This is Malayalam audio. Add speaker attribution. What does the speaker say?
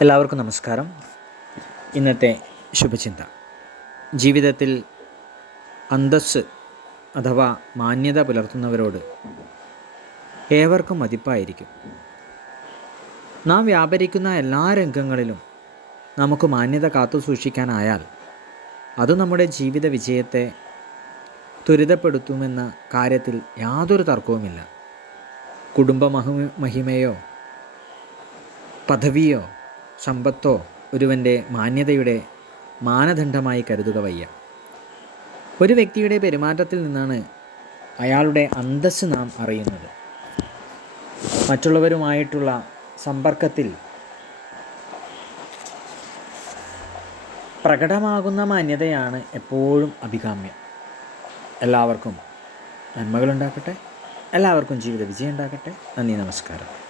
Speaker 1: എല്ലാവർക്കും നമസ്കാരം. ഇന്നത്തെ ശുഭചിന്ത. ജീവിതത്തിൽ അന്തസ് അഥവാ മാന്യത പുലർത്തുന്നവരോട് ഏവർക്കും മതിപ്പായിരിക്കും. നാം വ്യാപരിക്കുന്ന എല്ലാ രംഗങ്ങളിലും നമുക്ക് മാന്യത കാത്തു സൂക്ഷിക്കാനായാൽ അത് നമ്മുടെ ജീവിത വിജയത്തെ ത്വരിതപ്പെടുത്തുമെന്ന കാര്യത്തിൽ യാതൊരു തർക്കവുമില്ല. കുടുംബ മഹിമ മഹിമയോ പദവിയോ സമ്പത്തോ ഒരുവന്റെ മാന്യതയുടെ മാനദണ്ഡമായി കരുതുക വയ്യ. ഒരു വ്യക്തിയുടെ പെരുമാറ്റത്തിൽ നിന്നാണ് അയാളുടെ അന്തസ് നാം അറിയുന്നത്. മറ്റുള്ളവരുമായിട്ടുള്ള സമ്പർക്കത്തിൽ പ്രകടമാകുന്ന മാന്യതയാണ് എപ്പോഴും അഭികാമ്യം. എല്ലാവർക്കും നന്മകളുണ്ടാക്കട്ടെ എല്ലാവർക്കും ജീവിത വിജയം ഉണ്ടാക്കട്ടെ നന്ദി നമസ്കാരം.